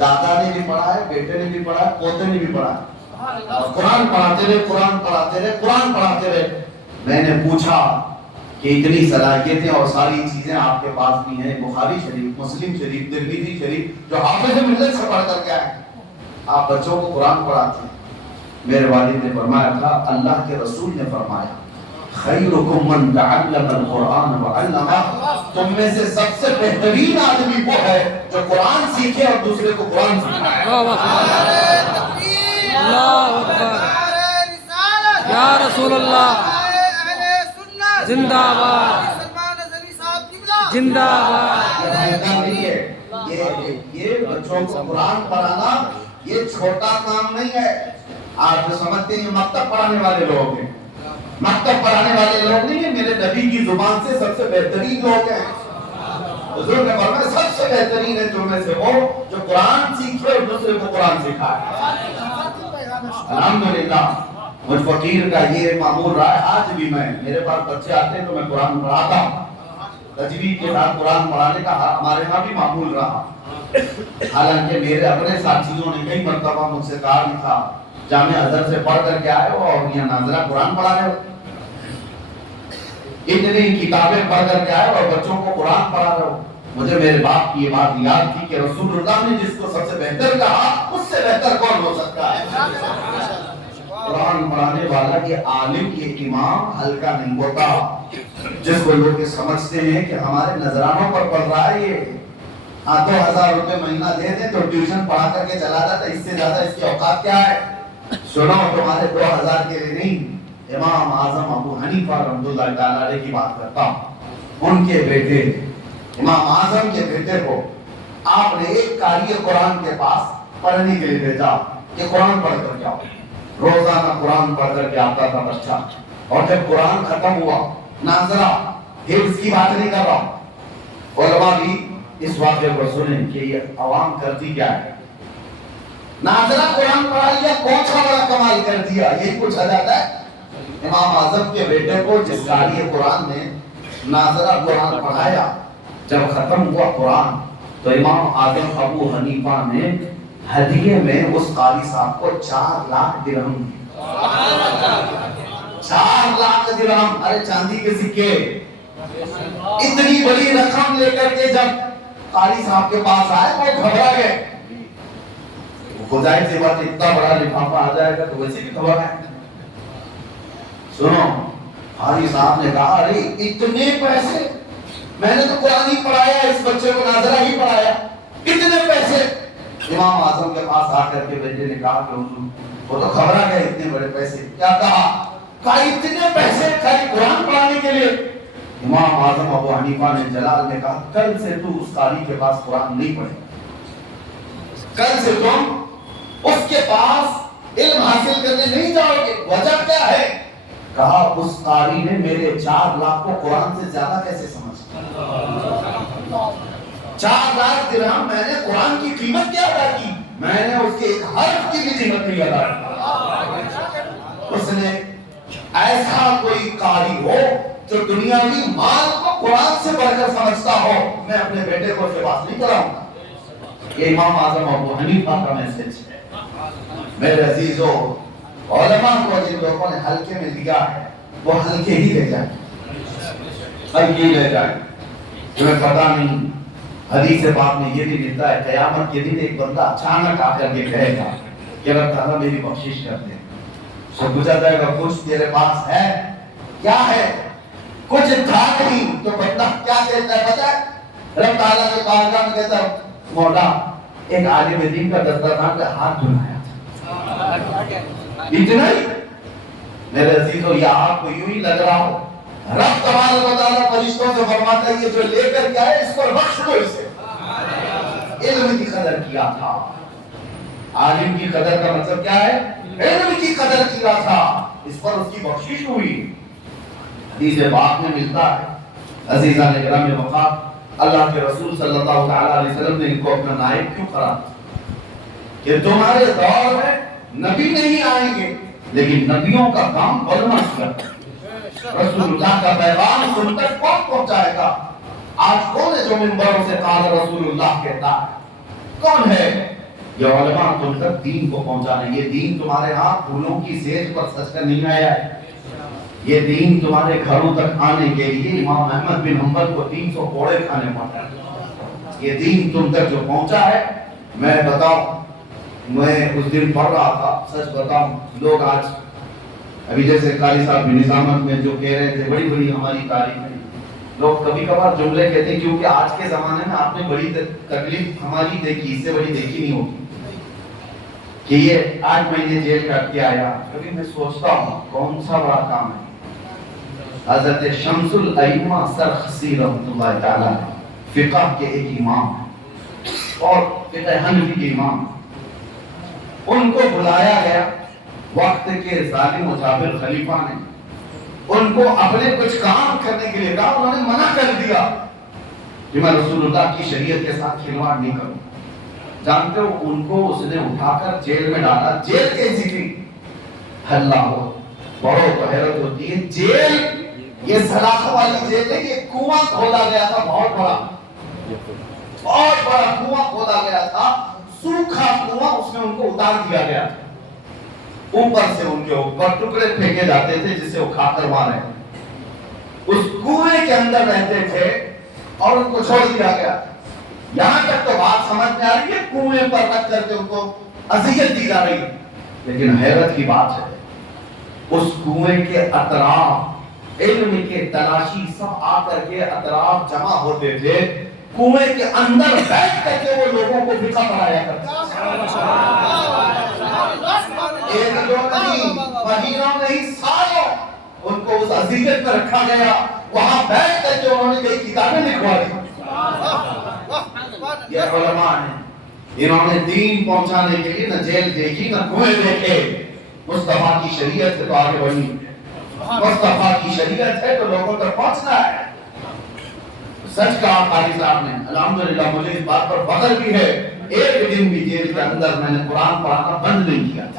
दादा ने भी पढ़ा है, बेटे ने भी पढ़ा है, पोते ने भी पढ़ा है, और कुरान पढ़ाते रहे, कुरान पढ़ाते रहे, कुरान पढ़ाते रहे। मैंने पूछा कि इतनी सलाहियतें और सारी चीजें आपके पास भी हैं, बुखारी शरीफ, मुस्लिम शरीफ, तिरमिज़ी शरीफ, जो हाफिज़ मिल्लत से पढ़ कर के आए, आप बच्चों को कुरान पढ़ाते हैं। मेरे वालिद ने फरमाया था, अल्लाह के रसूल ने फरमाया, खैरुकुम मन तअल्लमल कुरान व अल्लमा, तुम में से सबसे बेहतरीन आदमी वो है जो कुरान सीखे और दूसरे को कुरान सिखाए। अल्लाह अकबर, या रसूल अल्लाह, जिंदाबाद जिंदाबाद। ये बच्चों को कुरान पढ़ाना ये छोटा काम नहीं है। आप जो समझते हैं मकतब पढ़ाने वाले लोग हैं, मकतब पढ़ाने वाले लोग नहीं है, मेरे नबी की जुबान से सबसे बेहतरीन लोग हैं। हुजूर ने फरमाया सबसे बेहतरीन है तुम में से वो जो कुरान सीखे और दूसरे को कुरान सिखाए। अल्हम्दुलिल्लाह मुझ फकीर का ये मामूल रहा है। आज भी मैं, मेरे पास बच्चे आते हैं तो मैं कुरान पढ़ाता हूँ, तजवीज़ के साथ कुरान पढ़ाने का हमारे यहाँ भी मामूल रहा। हालांकि मेरे अपने साथियों ने कई मर्तबा मुझसे कहा भी था, जामे अज़हर से पढ़ कर के आए हो और यहाँ नाज़रा कुरान पढ़ा रहे हो, इतनी किताबें पढ़ कर के आए और बच्चों को कुरान पढ़ा रहे हो। मुझे मेरे बाप की ये बात याद थी कि रसूलुल्लाह ने जिसको सबसे बेहतर कहा, उससे बेहतर कौन हो सकता है। कुरान पढ़ाने वाला ये आलिम, ये इमाम हल्का नहीं होता, जिसको लोग समझते हैं कि हमारे नजरानों पर पढ़ रहा है ये, 2000 रुपए महीना दे दे तो ट्यूशन पढ़ा करके चला जाता, इससे ज्यादा इसकी औकात क्या है। सुनो, तुम्हारे 2000 के लिए नहीं, इमाम आजम अबू हनीफा रहमतुल्लाह तआला अलैह की बात करता हूं। उनके बेटे इमाम आजम के बेटे को आपने एक कारी कुरान के पास पढ़ने के लिए भेजा कि कुरान पढ़ कर जाओ। रोजाना कुरान पढ़ कर के आता था बच्चा, और जब कुरान खत्म हुआ, नाज़रा हिफ्ज़ की बात नहीं कर रहा, उलमा भी इस वाक़े को सुने कि ये अवाम करती क्या है। नाज़रा कुरान पढ़ा लिया, कौन सा बड़ा कमाल कर दिया, ये कुछ आ जाता है। इमाम आज़म के बेटे को जिस कारी कुरान ने नाज़रा कुरान पढ़ाया, जब खत्म हुआ कुरान तो इमाम आज़म अबू हनीफा ने हदिये में उस कारी साहब को 4 लाख दिरहम दिए। 4 लाख दिरहम, अरे चांदी के सिक्के। इतनी बड़ी रकम लेकर के जब कारी साहब के पास आए वो घबरा गए। खुदाई से बात, इतना बड़ा लिफाफा आ जाएगा तो वैसे भी घबरा है। सुनो, कारी साहब ने कहा, अरे इतने पैसे, मैंने तो कुरान ही पढ़ाया, इस बच्चे को नाज़रा ही पढ़ाया, इतने पैसे। इमाम आज़म के पास आकर के बेटे ने कहा कि वो तो घबरा गए, इतने बड़े पैसे। क्या कहा, इतने पैसे खाली कुरान पढ़ाने के लिए। इमाम आज़म अबू हनीफा ने जलाल ने कहा, कल से तू उस कारी के पास कुरान नहीं पढ़ेगा, कल से तुम उसके पास इल्म हासिल करने नहीं जाओगे। वजह क्या है? कहा, उस कारी ने मेरे 4 लाख को कुरान से ज्यादा कैसे समझा। 4 लाख दिरहम मैंने कुरान की कीमत क्या अदा की, मैंने उसके एक हर्फ की भी कीमत नहीं अदा की। उसने ऐसा कोई कारी हो जो दुनियावी माल को कुरान से बढ़कर समझता हो, मैं अपने बेटे को उसके पास नहीं कराऊंगा। ये इमाम आज़म अबू हनीफा का मैसेज है। मेरे अजीजों, उलमा को जिन लोगों ने हल्के में लिया है वो हल्के ही ले जाए, हल्के ही ले जाए। तुम्हें पता नहीं, हदीस पाक में ये भी मिलता है, क़यामत के दिन एक बंदा अचानक आकर के कहेगा कि अल्लाह ताला मेरी बख्शिश कर दे। तो पूछा जाएगा, कुछ तेरे पास है? क्या है? कुछ था नहीं। तो बंदा क्या कहता है पता है? रब ताला के बारगाह में कहता है, मौला एक आलिम दीन का दस्तरखान पे हाथ धुलाया था, इतना ही। मेरे अजीजों, ये आपको यूं ही लग रहा हो, रब तबारक व तआला फरिश्तों से फरमाता है, ये जो लेकर क्या है इस पर बख्श दो इसे। इल्म की कदर किया था। आलिम की कदर का मतलब क्या है? इल्म की कदर किया था, इस पर उसकी बख्शिश हुई। हदीस पाक में मिलता है, अजीज़ान इकराम वक़ार, अल्लाह के रसूल सल्लल्लाहु अलैहि वसल्लम ने इनको अपना नायब क्यों करा कि तुम्हारे दौर में नबी नहीं आएंगे, लेकिन नबियों का काम बोलना सिखाना, रसूलुल्लाह का पैगाम तुम तक कौन पहुंचाएगा। आज कौन है जो मिंबरों से काल रसूलुल्लाह कहता है? कौन है? یہ علماء تم تک دین کو پہنچانے، یہ دین تمہارے ہاں پھولوں کی سیج پر سج کر نہیں آیا ہے، یہ دین تمہارے گھروں تک آنے کے لیے امام احمد بن حنبل کو 300 کوڑے کھانے پڑے، یہ دین تم تک جو پہنچا ہے۔ میں بتاؤں، میں اس دن پڑھ رہا تھا، سچ بتاؤں، لوگ آج ابھی جیسے قاری صاحب بھی نظامت میں جو کہہ رہے تھے بڑی بڑی ہماری تاریخ ہے، لوگ کبھی کبھار جملے کہتے ہیں کیونکہ آج کے زمانے میں آپ نے بڑی تکلیف ہماری دیکھی، اس سے بڑی دیکھی نہیں ہوگی کہ یہ 8 مہینے جیل کٹ کے آیا۔ کبھی میں سوچتا ہوں کون سا بڑا کام ہے۔ حضرت شمس الائمہ سرخسی رحمۃ اللہ تعالی فقہ کے ایک امام ہیں اور فقہ حنفی کے امام، ان کو بلایا گیا وقت کے ظالم و جابر خلیفہ نے، ان کو اپنے کچھ کام کرنے کے لیے کہا، انہوں نے منع کر دیا کہ میں رسول اللہ کی شریعت کے ساتھ کھلواڑ نہیں کروں۔ جانتے ہو ان کو اس نے اٹھا کر جیل میں ڈالا، جیل کیسی تھی؟ اللہ ہو، بڑوں کو حیرت ہوتی ہے، جیل یہ سلاخوں والی جیل ہے، یہ کنواں کھودا گیا تھا، بہت بڑا کنواں کھودا گیا تھا، سوکھا کنواں، اس میں ان کو اتار دیا گیا تھا، اوپر سے ان کے اوپر ٹکڑے پھینکے جاتے تھے جسے وہ کھا کر مارے، اس کنویں کے اندر رہتے تھے اور ان کو چھوڑ دیا گیا۔ یہاں تک تو بات سمجھ میں آ رہی ہے، کنویں پر رکھ کر کے ان کو اذیت دی جا رہی، لیکن حیرت کی بات ہے اس کنویں کے اطراف علم کے تلاشی سب آ کر کے اطراف جمع ہوتے تھے، کنویں کے اندر بیٹھ کر کے وہ لوگوں کو فقہ پڑھایا کرتے، ایک دو نہیں، مہینوں نہیں، سالوں ان کو اس اذیت میں رکھا گیا، وہاں بیٹھ کر کے انہوں نے کئی کتابیں لکھوا دی۔ یہ علماء ہیں، انہوں نے دین پہنچانے کے لیے نہ جیل دیکھی نہ کنویں دیکھے، مصطفیٰ کی شریعت سے تو آگے بڑھی، مصطفیٰ کی شریعت ہے تو لوگوں تک پہنچنا ہے۔ سچ کہا قاری صاحب نے، الحمدللہ مجھے اس بات پر فخر بھی ہے، ایک دن بھی جیل کے اندر میں نے قرآن پڑھانا بند نہیں کیا تھا۔